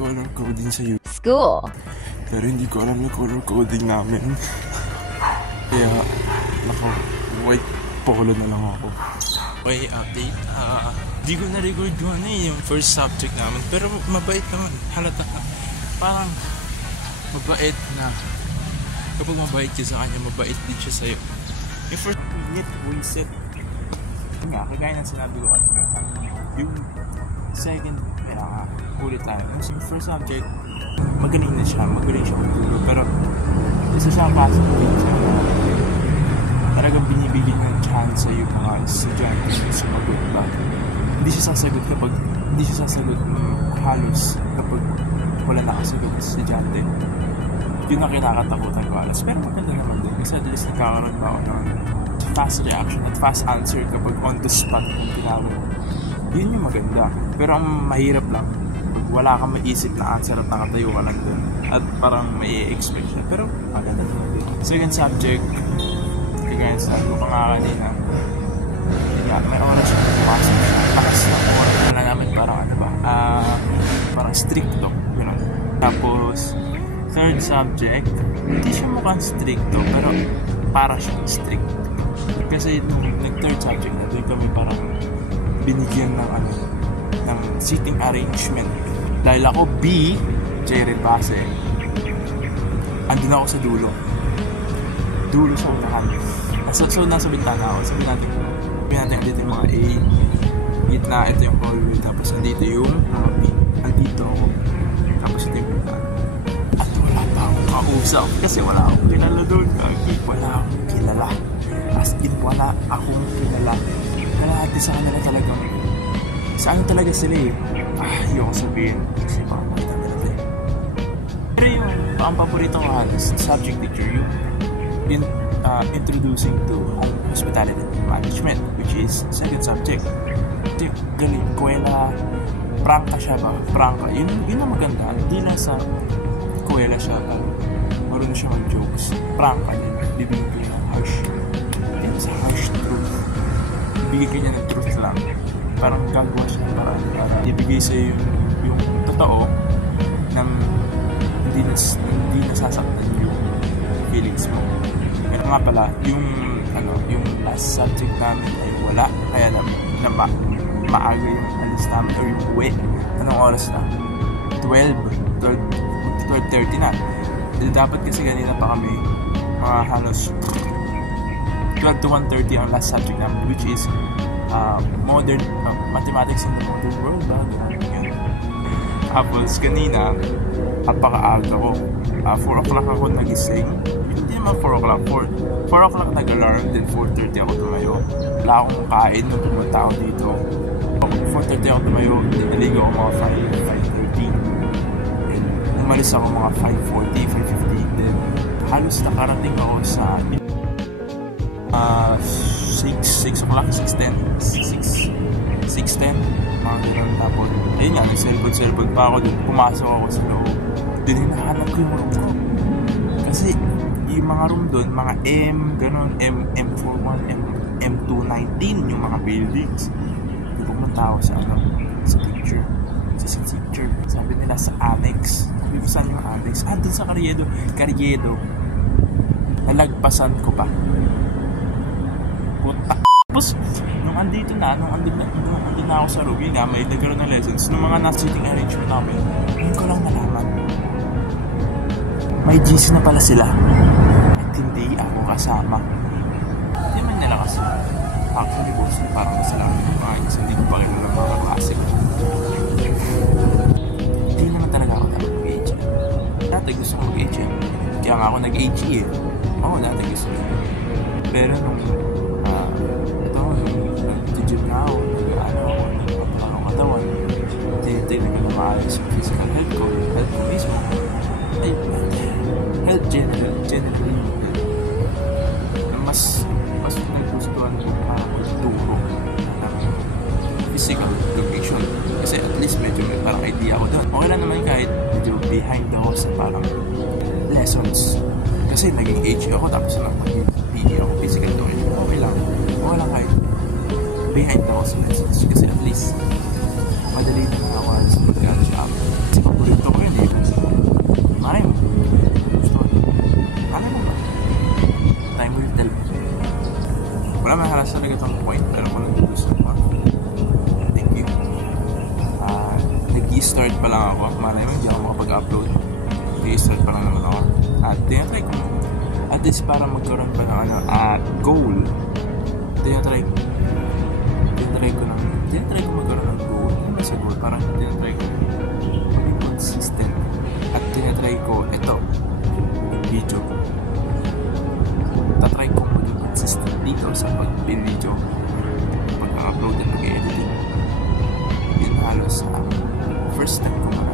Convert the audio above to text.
color coding sa school. Pero hindi ko alam na color coding namin. Kaya, white polo na lang ako. Okay, update. Di ko na-record yun yung first subject namin. Pero mabait naman. Halata na. Parang mabait na. Kapag mabait ka sa kanya, mabait din siya sa'yo. Yung first minute, reset. Nga, kagaya na sinabi ko kanina. Yung second, kaya nga, ulit tayo. Yung first subject, magaling na siya. Magaling siya magturo. Pero, isa siyang possibility siya na talagang binibigyan ng chance sa yung mga estudyante na sumagot ba. Hindi siya sasagot halos kapag wala nakasagot sa estudyante. Yun ang kinakatakutan ko alas. Pero maganda naman din kasi at least nagkakaroon ba ako ng fast reaction at fast answer kapag on the spot kung tinawag. Yun yung maganda. Pero ang mahirap lang pag wala kang maisip na answer at nakatayo ka lang dun at parang may expect siya. Pero maganda naman din. Second subject, kagaya sa ko pa nga kanina, may oras siya nagpapasok siya. Lakas na oras na namin parang ano ba, parang stricto, gano'n. Tapos, third subject, hindi siya mukhang stricto, pero para siyang strict. Kasi nung nag-third subject na doon kami parang binigyan ng ano, ng seating arrangement. Dahil ako B, Jared Base, andun ako sa dulo sa unahan. So nasa bintana ako. Sabi natin andito yung mga A, gitna, ito yung hallway, tapos andito yung B. Andito ako, tapos ito yung bintana. At wala pa akong kausap kasi wala akong kilala doon. Wala akong kilala. As in, wala akong kilala. Kalahati sa kanila talagang saan talaga sila eh. Ayoko sabihin kasi makakita nila tayo. Pero yung ang paborito ko subject teacher yung introducing to hospitality management, which is second subject. Galing, kuwela, prangka siya ba? Prangka. Yun ang maganda. Hindi lang sa kuwela siya, marunong siya mag-jokes. Prangka din. Bibigyan ko niya ng harsh. Yan sa harsh truth. Bibigyan ko niya ng truth lang. Parang gagawa siya para ibigay sa'yo yung totoo ng hindi nasasaktan yung feelings mo. Pero nga pala, yung last subject namin ay wala. Kaya maaga yung alis namin or yung uwi. Anong oras na? 12:30 na. Dapat kasi ganina pa kami mga halos 12 to 1:30 ang last subject namin, which is modern mathematics in the modern world ba? Tapos kanina napakaaga ko. 4 o'clock ako nagising. Hindi naman 4 o'clock. 4 o'clock nag-alarm, then 4:30 ako tumayo. Wala akong kain nung pumunta ako dito. 4:30 ako tumayo, naligo ako mga 5:30. Then umalis ako mga 5:40, 5:50. Then halos nakarating ako sa 6 o'clock, 6:10 mga gano'n. Tapos ayun nga, nag-cellphone pa ako dun. Pumasok ako sa loob. Dun hinahanap ko yung room ko kasi yung mga room dun, mga M gano'n, M41, M219 yung mga buildings. Pumunta ako sa teacher, sabi nila sa annex. Sabi ko saan yung annex? Dun sa Carriedo. Nalagpasan ko pa. Tapos, nung andito na ako sa room, yun nga, may nagkaroon ng lessons. Nung mga nasa-sitting arrangement namin, ngayon ko lang nalaman. May GC na pala sila. At hindi ako kasama. Hindi man nila kasi. Actually, boss, parang masalaman yung mga kasi hindi ko pa rin ng mga klase ko. Hindi naman talaga ako dapat mag-HM. Dati gusto ko mag-HM. Kaya nga ako nag-HE eh. Oo, dati gusto ko. Pero nung nag-gym na ako, nag-ano ako katawan, tinitignan ko na maayos yung physical health ko mismo. Health generally, mas naggustuhan ko para magturo ng physical education. Kasi at least medyo may parang idea ako doon. Okay lang naman kahit medyo behind ako sa parang lessons. Kasi naging HE ako tapos nag-PE ako physical education. Okay lang kahit behind ako sa lessons. Kasi at least madali naman ako sa pag-catch up. Kasi Kasi paborito ko yun eh. Malay mo. Gusto ko. Malay mo ba? Time will tell. Wala mahalas talaga itong point, pero kung nag-gusto ko. Thank you. Nag-i-start pa lang ako. Malay mo, hindi ako makapag-upload. Nag-i-start pa lang naman ako. At tinatry ko, at least para magkaroon pa ng goal. Tinatry ko magkaroon ng goal. Hindi ba sa goal? Parang tinatry ko maging consistent. At tinatry ko, ito, yung video. Tatry ko maging consistent dito sa pag-video, pag-upload at pag-editing. Yun halos first step ko na.